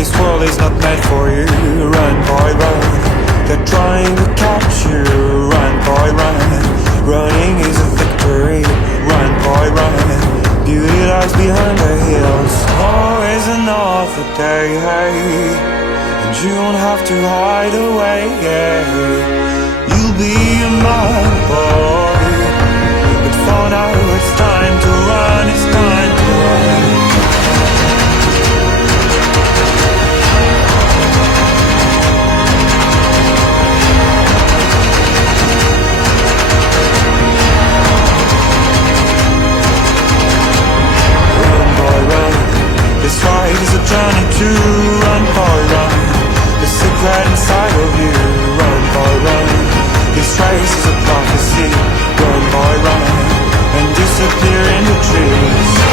This world is not meant for you. Run, boy, run. They're trying to catch you. Run, boy, run. Running is a victory. Run, boy, run. Beauty lies behind the hills. Always another day, hey. And you don't have to hide away, yeah. You'll be a man, boy. But for now it's time to run. It's time to run. This fight is a journey to run, boy, run. The secret inside of you, run, boy, run. This race is a prophecy, run, boy, run. And disappear in the trees.